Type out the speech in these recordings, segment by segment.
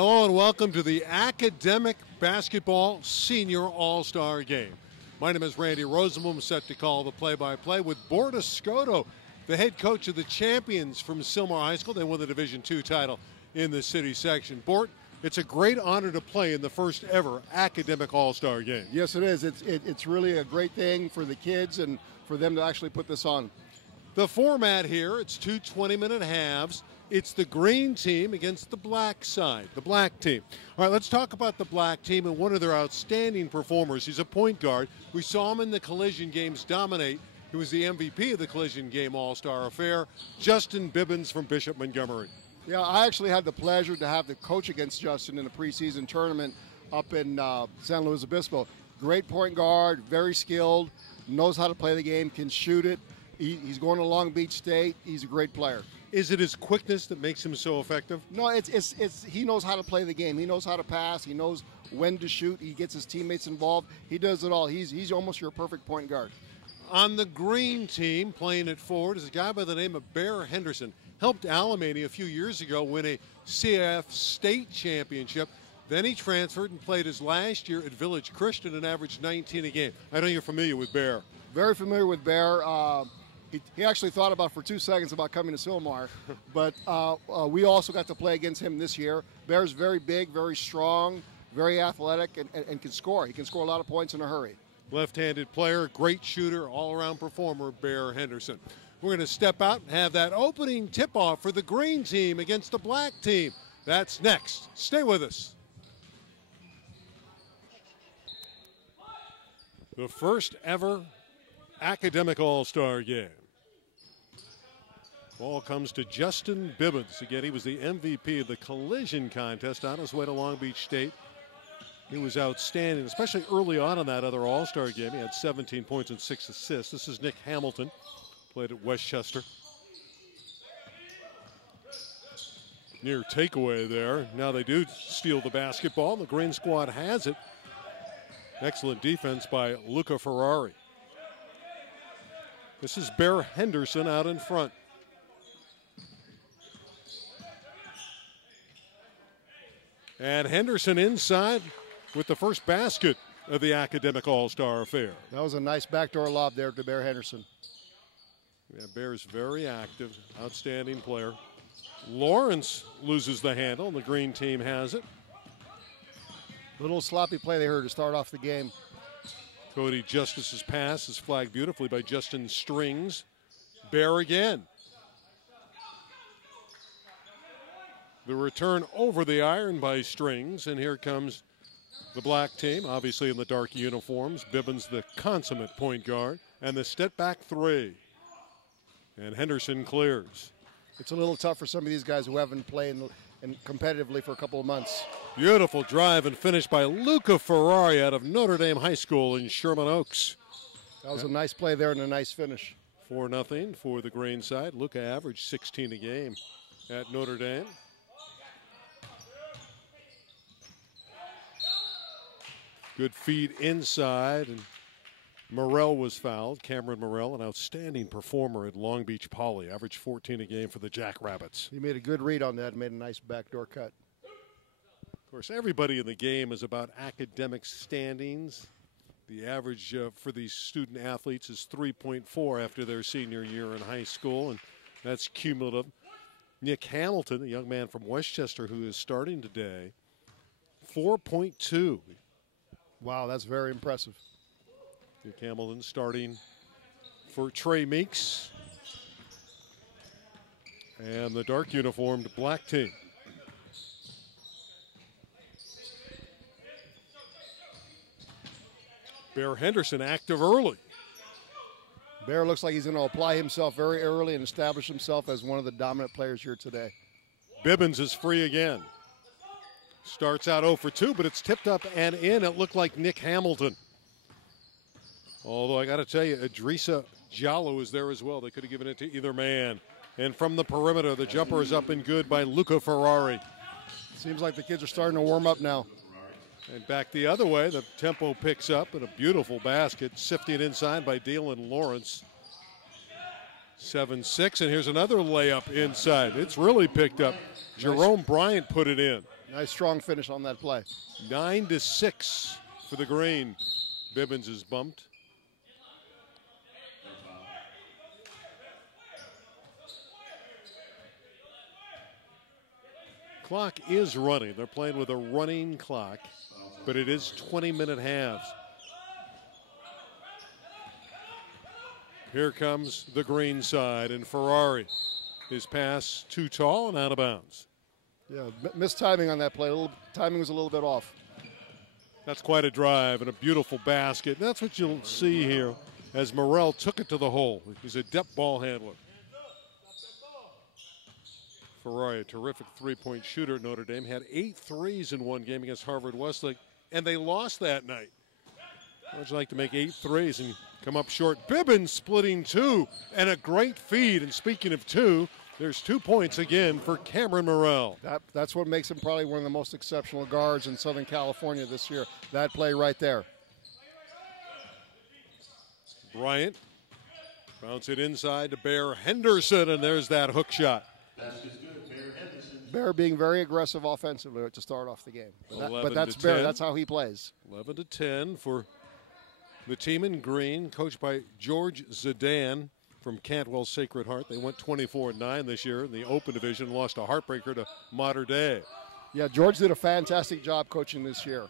Hello and welcome to the Academic Basketball Senior All-Star Game. My name is Randy Rosenblum, set to call the play-by-play with Borda Scotto, the head coach of the champions from Sylmar High School. They won the Division II title in the city section. Bort, it's a great honor to play in the first ever Academic All-Star Game. Yes, it is. It's really a great thing for the kids and for them to actually put this on. The format here, it's two 20-minute halves. It's the green team against the black side, the black team. All right, let's talk about the black team and one of their outstanding performers. He's a point guard. We saw him in the collision games dominate. He was the MVP of the collision game All-Star affair, Justin Bibbins from Bishop Montgomery. Yeah, I actually had the pleasure to have the coach against Justin in the preseason tournament up in San Luis Obispo. Great point guard, very skilled, knows how to play the game, can shoot it. He's going to Long Beach State. He's a great player. Is it his quickness that makes him so effective? No, it's he knows how to play the game. He knows how to pass. He knows when to shoot. He gets his teammates involved. He does it all. He's almost your perfect point guard. On the green team, playing it forward, is a guy by the name of Blair Henderson. Helped Alemany a few years ago win a CIF state championship. Then he transferred and played his last year at Village Christian and averaged 19 a game. I know you're familiar with Blair. Very familiar with Blair. He actually thought about for 2 seconds about coming to Sylmar, but we also got to play against him this year. Bear's very big, very strong, very athletic, and can score. He can score a lot of points in a hurry. Left-handed player, great shooter, all-around performer, Blair Henderson. We're going to step out and have that opening tip-off for the green team against the black team. That's next. Stay with us. The first ever Academic All-Star Game. Ball comes to Justin Bibbins. Again, he was the MVP of the collision contest on his way to Long Beach State. He was outstanding, especially early on in that other All-Star game. He had 17 points and 6 assists. This is Nick Hamilton, played at Westchester. Near takeaway there. Now they do steal the basketball. The green squad has it. Excellent defense by Luca Ferrari. This is Blair Henderson out in front. And Henderson inside with the first basket of the Academic All-Star affair. That was a nice backdoor lob there to Blair Henderson. Yeah, Bear's very active, outstanding player. Lawrence loses the handle, and the green team has it. Little sloppy play there to start off the game. Kodi Justice's pass is flagged beautifully by Justin Strings. Blair again. The return over the iron by Strings, and here comes the black team, obviously in the dark uniforms. Bibbins, the consummate point guard, and the step back three. And Henderson clears. It's a little tough for some of these guys who haven't played competitively for a couple of months. Beautiful drive and finish by Luca Ferrari out of Notre Dame High School in Sherman Oaks. That was a nice play there and a nice finish. 4-0 for the green side. Luca averaged 16 a game at Notre Dame. Good feed inside, and Murrell was fouled. Cameron Murrell, an outstanding performer at Long Beach Poly, averaged 14 a game for the Jackrabbits. He made a good read on that and made a nice backdoor cut. Of course, everybody in the game is about academic standings. The average for these student athletes is 3.4 after their senior year in high school, and that's cumulative. Nick Hamilton, a young man from Westchester who is starting today, 4.2. Wow, that's very impressive. Nick Hamilton starting for Trey Meeks and the dark uniformed black team. Blair Henderson active early. Blair looks like he's going to apply himself very early and establish himself as one of the dominant players here today. Bibbins is free again. Starts out 0 for 2, but it's tipped up and in. It looked like Nick Hamilton. Although I got to tell you, Idrissa Diallo is there as well. They could have given it to either man. And from the perimeter, the jumper is up and good by Luca Ferrari. Seems like the kids are starting to warm up now. And back the other way, the tempo picks up and a beautiful basket sifted inside by Daylan Lawrence. 7-6, and here's another layup inside. It's really picked up. Jerome Bryant put it in. Nice strong finish on that play. 9-6 for the Green. Bibbins is bumped. Clock is running. They're playing with a running clock, but it is 20-minute halves. Here comes the Green side, and Ferrari. His pass too tall and out of bounds. Yeah, missed timing on that play. Timing was a little bit off. That's quite a drive and a beautiful basket. That's what you'll see here as Murrell took it to the hole. He's a depth ball handler. Ferrari, a terrific three-point shooter at Notre Dame, had 8 threes in one game against Harvard-Westlake, and they lost that night. How would you like to make 8 threes and come up short? Bibbins splitting 2, and a great feed. And speaking of 2, there's 2 points again for Cameron Murrell. That's what makes him probably one of the most exceptional guards in Southern California this year. That play right there. Bryant bounce it inside to Bear Henderson, and there's that hook shot. Bear being very aggressive offensively to start off the game. But that's Bear. That's how he plays. 11-10 for the team in green, coached by George Zidane from Cantwell Sacred Heart. They went 24-9 this year in the Open Division, lost a heartbreaker to Mater Dei. Yeah, George did a fantastic job coaching this year.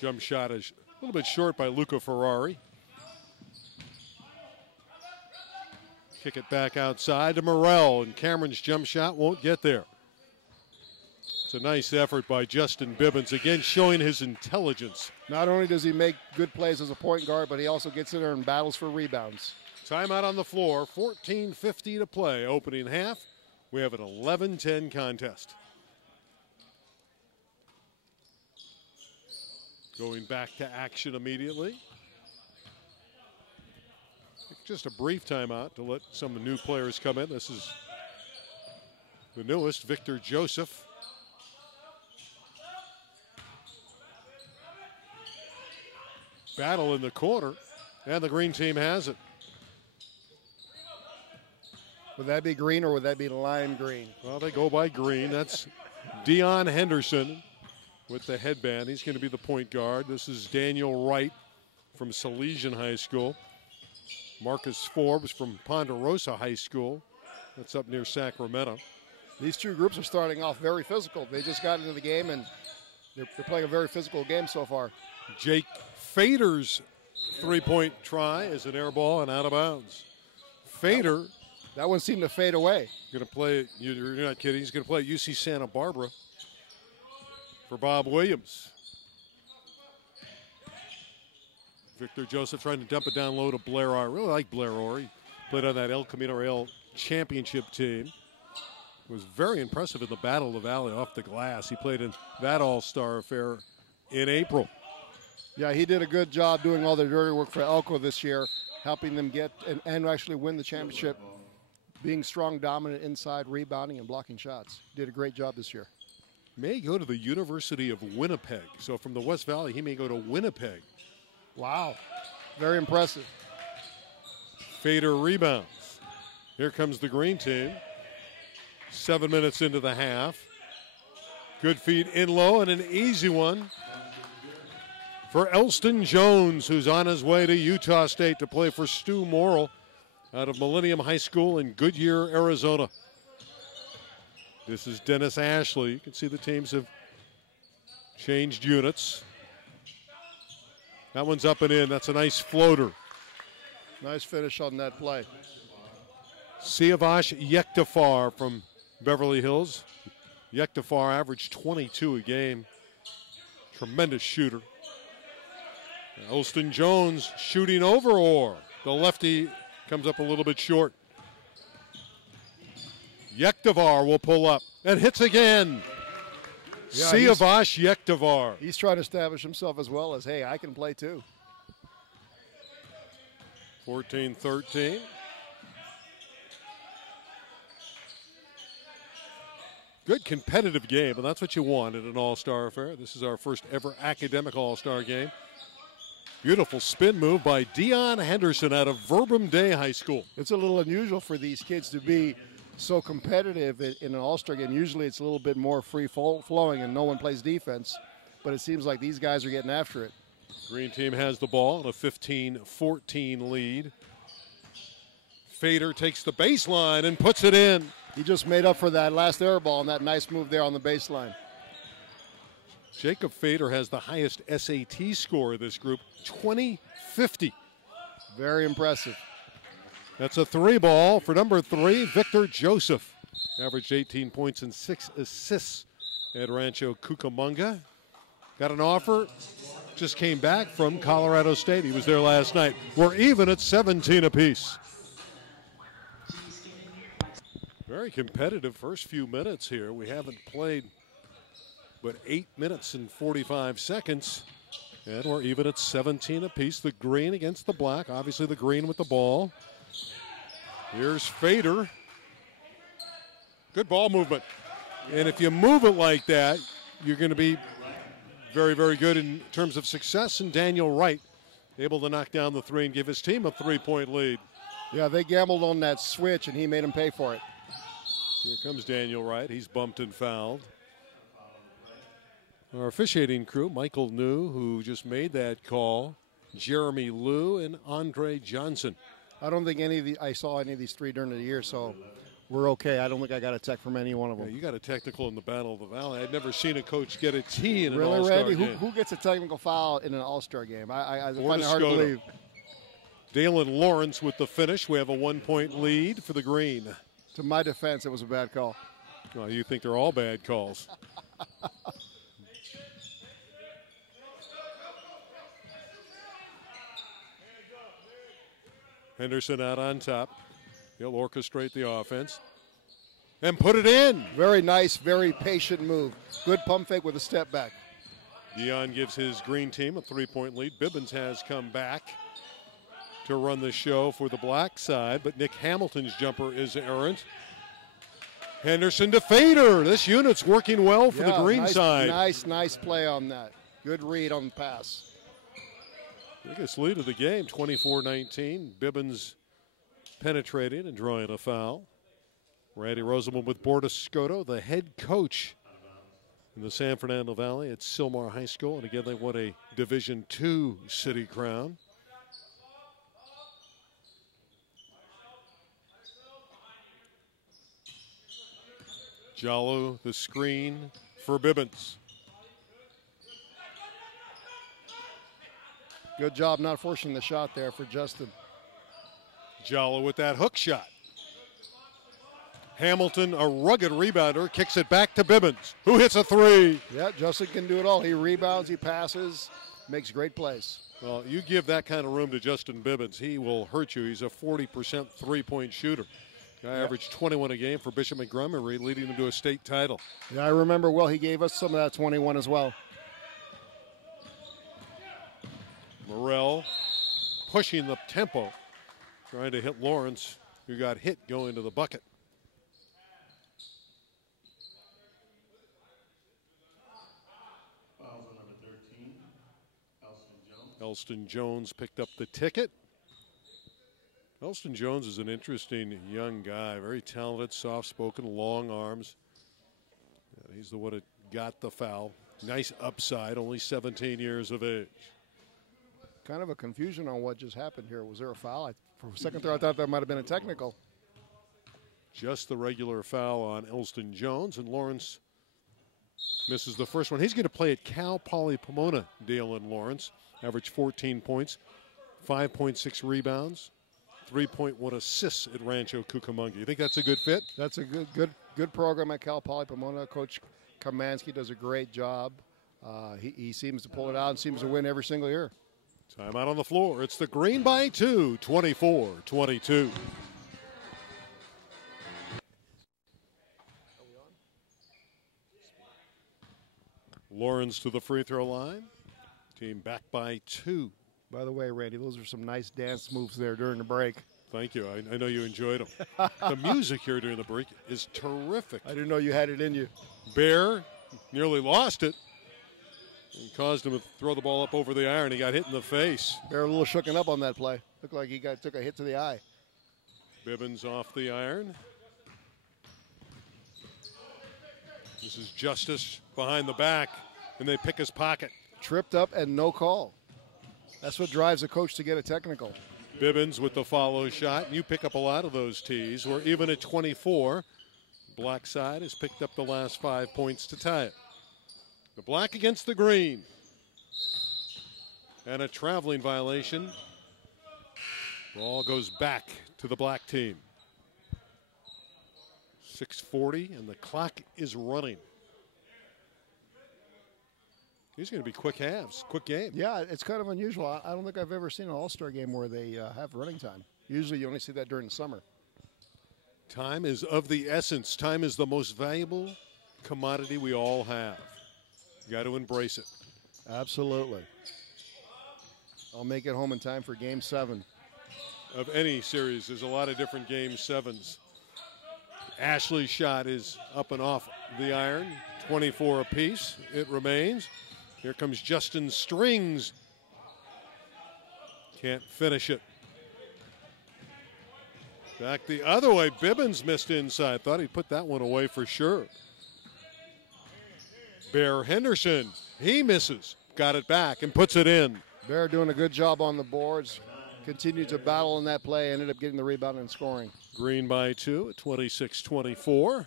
Jump shot is a little bit short by Luca Ferrari. Kick it back outside to Murrell, and Cameron's jump shot won't get there. It's a nice effort by Justin Bibbins, again showing his intelligence. Not only does he make good plays as a point guard, but he also gets in there and battles for rebounds. Timeout on the floor, 14:50 to play. Opening half, we have an 11-10 contest. Going back to action immediately. Just a brief timeout to let some new players come in. This is the newest, Victor Joseph. Battle in the corner, and the green team has it. Would that be green or would that be lime green? Well, they go by green. That's Dion Henderson with the headband. He's going to be the point guard. This is Daniel Wright from Salesian High School. Marcus Forbes from Ponderosa High School. That's up near Sacramento. These two groups are starting off very physical. They just got into the game, and they're playing a very physical game so far. Jake Fader's three-point try is an air ball and out of bounds. Fader. That one seemed to fade away. Going to play, you're not kidding, he's going to play at UC Santa Barbara for Bob Williams. Victor Joseph trying to dump it down low to Blair. I really like Blair Orr. He played on that El Camino Real championship team. Was very impressive in the Battle of the Valley off the glass. He played in that all-star affair in April. Yeah, he did a good job doing all the dirty work for Elko this year, helping them get and actually win the championship, being strong, dominant inside, rebounding, and blocking shots. Did a great job this year. May go to the University of Winnipeg. So from the West Valley, he may go to Winnipeg. Wow, very impressive. Fader rebounds. Here comes the green team. 7 minutes into the half. Good feed in low and an easy one for Elston Jones, who's on his way to Utah State to play for Stu Morrill out of Millennium High School in Goodyear, Arizona. This is Dennis Ashley. You can see the teams have changed units. That one's up and in. That's a nice floater. Nice finish on that play. Siavesh Yektafar from Beverly Hills. Yektafar averaged 22 a game. Tremendous shooter. Elston Jones shooting over Orr. The lefty comes up a little bit short. Yektafar will pull up and hits again. Yeah, Siavesh Yektafar. He's trying to establish himself as well as, hey, I can play too. 14-13. Good competitive game, and that's what you want at an all-star affair. This is our first ever academic all-star game. Beautiful spin move by Dion Henderson out of Verbum Day High School. It's a little unusual for these kids to be so competitive in an all-star game. Usually it's a little bit more free-flowing and no one plays defense, but it seems like these guys are getting after it. Green team has the ball in a 15-14 lead. Fader takes the baseline and puts it in. He just made up for that last air ball and that nice move there on the baseline. Jacob Fader has the highest SAT score of this group, 2050. Very impressive. That's a 3-ball for number 3, Victor Joseph. Averaged 18 points and 6 assists at Rancho Cucamonga. Got an offer, just came back from Colorado State. He was there last night. We're even at 17 apiece. Very competitive first few minutes here. We haven't played but 8 minutes and 45 seconds. And we're even at 17 apiece. The green against the black. Obviously the green with the ball. Here's Fader. Good ball movement. And if you move it like that, you're going to be very, very good in terms of success. And Daniel Wright able to knock down the 3 and give his team a 3-point lead. Yeah, they gambled on that switch, and he made them pay for it. Here comes Daniel Wright. He's bumped and fouled. Our officiating crew, Michael New, who just made that call, Jeremy Liu, and Andre Johnson. I don't think I saw any of these 3 during the year, so we're okay. I don't think I got a tech from any one of them. Yeah, you got a technical in the Battle of the Valley. I'd never seen a coach get a T in an really, all-star Randy? game. Who gets a technical foul in an all-star game? I find it hard to Scoto. believe. Daylan Lawrence with the finish. We have a 1-point lead for the green. To my defense, it was a bad call. Well, you think they're all bad calls. Henderson out on top. He'll orchestrate the offense and put it in. Very nice, very patient move. Good pump fake with a step back. Dion gives his green team a 3-point lead. Bibbins has come back to run the show for the black side, but Nick Hamilton's jumper is errant. Henderson to Fader. This unit's working well for the green side. Nice play on that. Good read on the pass. Biggest lead of the game, 24-19. Bibbins penetrating and drawing a foul. Randy Rosenbaum with Bordescoto, the head coach in the San Fernando Valley at Sylmar High School. And again, they won a Division II city crown. Diallo, the screen for Bibbins. Good job not forcing the shot there for Justin. Diallo with that hook shot. Hamilton, a rugged rebounder, kicks it back to Bibbins, who hits a 3. Yeah, Justin can do it all. He rebounds, he passes, makes great plays. Well, you give that kind of room to Justin Bibbins, he will hurt you. He's a 40% three-point shooter. Guy averaged 21 a game for Bishop Montgomery, leading him to a state title. Yeah, I remember well. He gave us some of that 21 as well. Murrell pushing the tempo, trying to hit Lawrence, who got hit going to the bucket. Elston Jones picked up the ticket. Elston Jones is an interesting young guy, very talented, soft-spoken, long arms. Yeah, he's the one that got the foul. Nice upside, only 17 years of age. Kind of a confusion on what just happened here. Was there a foul? For a second there, I thought that might have been a technical. Just the regular foul on Elston Jones, and Lawrence misses the first one. He's going to play at Cal Poly Pomona, Daylan Lawrence. Averaged 14 points, 5.6 rebounds, 3.1 assists at Rancho Cucamonga. You think that's a good fit? That's a good program at Cal Poly Pomona. Coach Kamansky does a great job. He seems to pull it out and seems to win every single year. Time out on the floor. It's the green by 2, 24-22. Lawrence to the free throw line. Team back by 2. By the way, Randy, those are some nice dance moves there during the break. Thank you. I know you enjoyed them. The music here during the break is terrific. I didn't know you had it in you. Bear nearly lost it. And caused him to throw the ball up over the iron. He got hit in the face. Bear a little shooken up on that play. Looked like he took a hit to the eye. Bibbins off the iron. This is Justice behind the back, and they pick his pocket. Tripped up and no call. That's what drives a coach to get a technical. Bibbins with the follow shot. You pick up a lot of those tees. We're even at 24. Black side has picked up the last 5 points to tie it. The black against the green. And a traveling violation. Ball goes back to the black team. 6:40, and the clock is running. These are going to be quick halves, quick game. Yeah, it's kind of unusual. I don't think I've ever seen an All-Star game where they have running time. Usually you only see that during the summer. Time is of the essence. Time is the most valuable commodity we all have. You got to embrace it. Absolutely. I'll make it home in time for Game 7. Of any series, there's a lot of different Game 7s. Ashley's shot is up and off the iron. 24 apiece. It remains. Here comes Justin Strings. Can't finish it. Back the other way. Bibbins missed inside. Thought he'd put that one away for sure. Bear Henderson. He misses. Got it back and puts it in. Bear doing a good job on the boards. Continued to battle in that play. Ended up getting the rebound and scoring. Green by 2 at 26-24.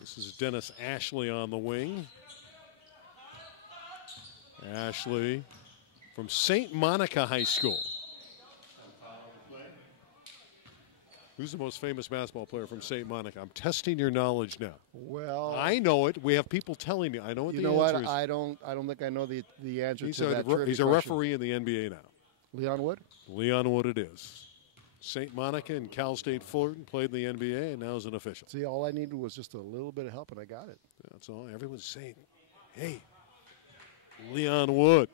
This is Dennis Ashley on the wing. Ashley from St. Monica High School. Who's the most famous basketball player from St. Monica? I'm testing your knowledge now. Well, I know it. We have people telling me. I know what the answer is. I don't think I know the answer he's to that. He's a referee in the NBA now. Leon Wood? Leon Wood it is. St. Monica and Cal State Fullerton played in the NBA and now is an official. See, all I needed was just a little bit of help, and I got it. That's all. Everyone's saying, hey, Leon Wood.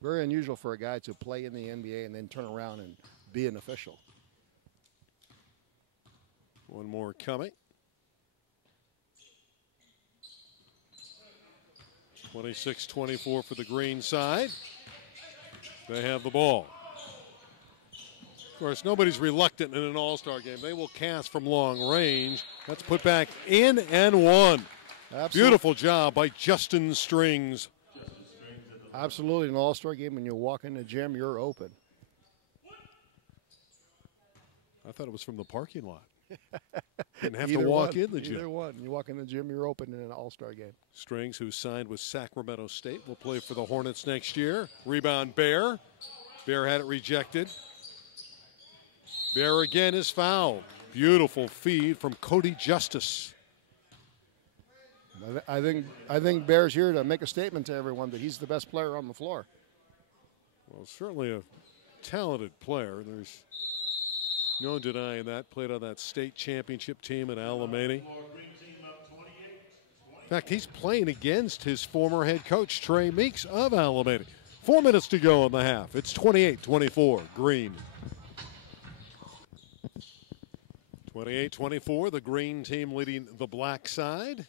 Very unusual for a guy to play in the NBA and then turn around and be an official. One more coming. 26-24 for the green side. They have the ball. Of course, nobody's reluctant in an all-star game. They will cast from long range. That's put back in and one. Absolutely. Beautiful job by Justin Strings. Absolutely, an all-star game, when you walk in the gym, you're open. I thought it was from the parking lot. Didn't have to walk in the gym. Either one. You walk in the gym, you're open in an all-star game. Strings, who signed with Sacramento State, will play for the Hornets next year. Rebound, Bear. Bear had it rejected. Bear again is fouled. Beautiful feed from Kodi Justice. I think Bear's here to make a statement to everyone that he's the best player on the floor. Well, certainly a talented player. There's no denying that. Played on that state championship team in Alemany. In fact, he's playing against his former head coach, Trey Meeks of Alemany. 4 minutes to go in the half. It's 28-24, Green. 28-24, the green team leading the black side.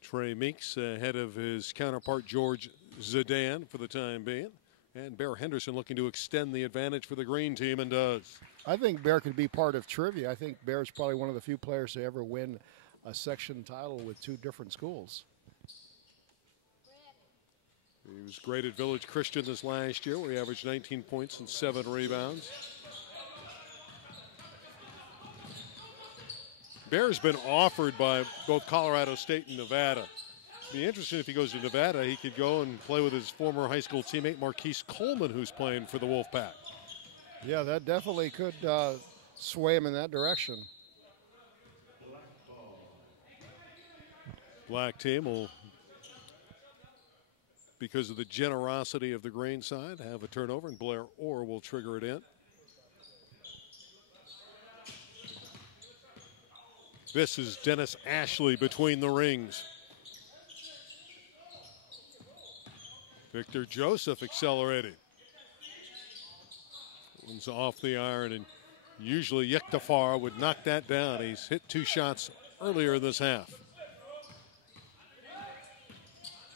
Trey Meeks ahead of his counterpart, George Zidane, for the time being. And Bear Henderson looking to extend the advantage for the green team, and does. I think Bear could be part of trivia. I think Bear's probably one of the few players to ever win a section title with 2 different schools. He was great at Village Christian this last year, where he averaged 19 points and 7 rebounds. Bear's been offered by both Colorado State and Nevada. It'd be interesting if he goes to Nevada, he could go and play with his former high school teammate Marquise Coleman, who's playing for the Wolfpack. Yeah, that definitely could sway him in that direction. Black team will, because of the generosity of the green side, have a turnover, and Blair Orr will trigger it in. This is Dennis Ashley between the rings. Victor Joseph accelerating. Bibbins off the iron, and usually Yektafar would knock that down. He's hit 2 shots earlier in this half.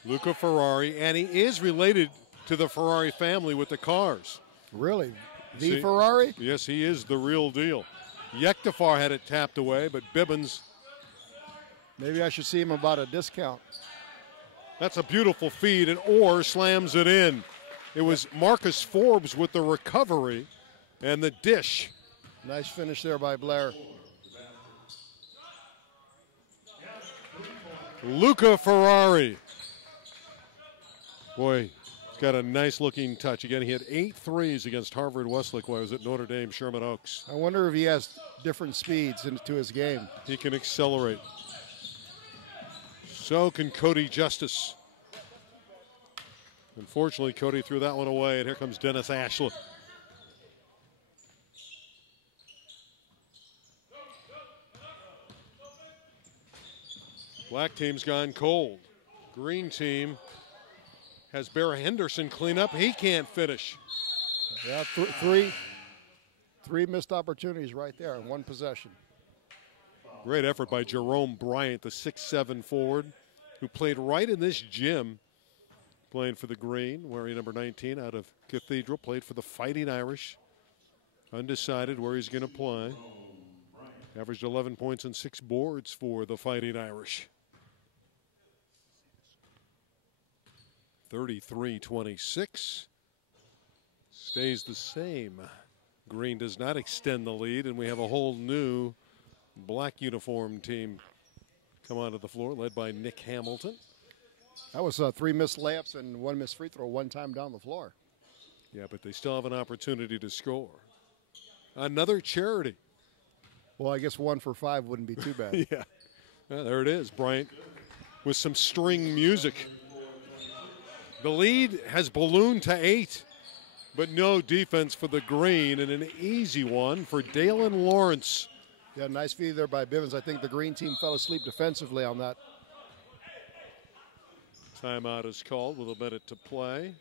Luca Ferrari, and he is related to the Ferrari family with the cars. Really? The Ferrari? Yes, he is the real deal. Yektafar had it tapped away, but Bibbins. Maybe I should see him about a discount. That's a beautiful feed, and Orr slams it in. It was Marcus Forbes with the recovery and the dish. Nice finish there by Blair. Luca Ferrari. Boy, he's got a nice-looking touch. Again, he had 8 threes against Harvard Westlake while he was at Notre Dame Sherman Oaks. I wonder if he has different speeds into his game. He can accelerate. So can Kodi Justice. Unfortunately, Kodi threw that one away, and here comes Dennis Ashland. Black team's gone cold. Green team has Bear Henderson clean up. He can't finish. Yeah, three missed opportunities right there in one possession. Great effort by Jerome Bryant, the 6'7" forward, who played right in this gym, playing for the Green, wearing number 19 out of Cathedral, played for the Fighting Irish. Undecided where he's going to play. Averaged 11 points and 6 boards for the Fighting Irish. 33-26. Stays the same. Green does not extend the lead, and we have a whole new black uniform team come onto the floor, led by Nick Hamilton. That was 3 missed layups and 1 missed free throw one time down the floor. Yeah, but they still have an opportunity to score. Another charity. Well, I guess 1 for 5 wouldn't be too bad. Yeah, there it is. Bryant with some string music. The lead has ballooned to 8, but no defense for the Green, and an easy one for Daylan Lawrence. Yeah, nice feed there by Bibbins. I think the Green team fell asleep defensively on that. Timeout is called with a minute to play.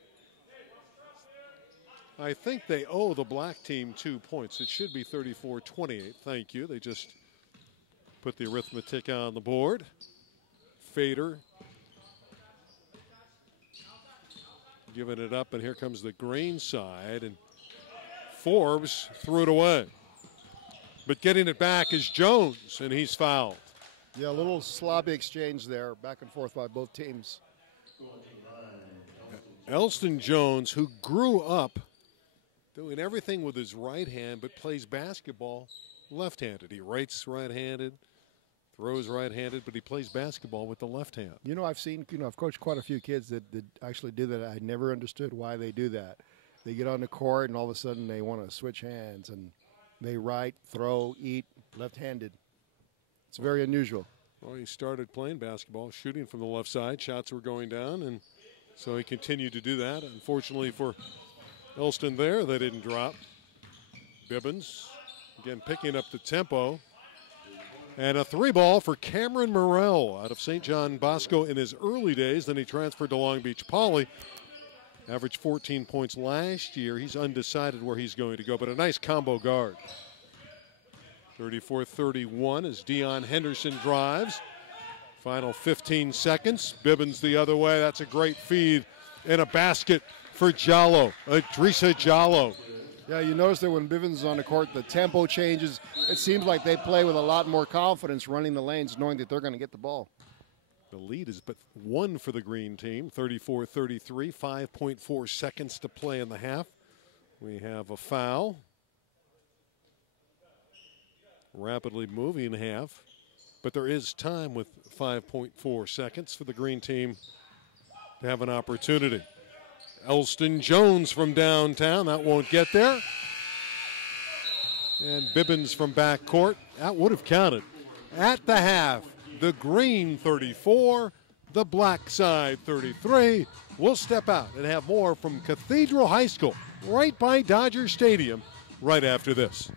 I think they owe the black team 2 points. It should be 34-28. Thank you. They just put the arithmetic on the board. Fader giving it up, and here comes the Green side, and Forbes threw it away. But getting it back is Jones, and he's fouled. Yeah, a little sloppy exchange there, back and forth by both teams. Elston Jones, who grew up doing everything with his right hand but plays basketball left-handed. He writes right-handed, throws right-handed, but he plays basketball with the left hand. You know, I've coached quite a few kids that actually do that. I never understood why they do that. They get on the court, and all of a sudden they want to switch hands, and they write, throw, eat, left-handed. It's very unusual. Well, he started playing basketball, shooting from the left side. Shots were going down, and so he continued to do that. Unfortunately for Elston there, they didn't drop. Bibbins, again, picking up the tempo. And a 3-ball for Cameron Murrell out of St. John Bosco in his early days. Then he transferred to Long Beach Poly. Averaged 14 points last year. He's undecided where he's going to go, but a nice combo guard. 34-31 as Dion Henderson drives. Final 15 seconds. Bibbins the other way. That's a great feed and a basket for Diallo. Idrissa Diallo. Yeah, you notice that when Bibbins is on the court, the tempo changes. It seems like they play with a lot more confidence running the lanes, knowing that they're going to get the ball. The lead is but 1 for the Green team, 34-33, 5.4 seconds to play in the half. We have a foul. Rapidly moving half, but there is time with 5.4 seconds for the Green team to have an opportunity. Elston Jones from downtown, that won't get there. And Bibbins from backcourt, that would have counted. At the half, the Green 34, the black side 33. We'll step out and have more from Cathedral High School right by Dodger Stadium right after this.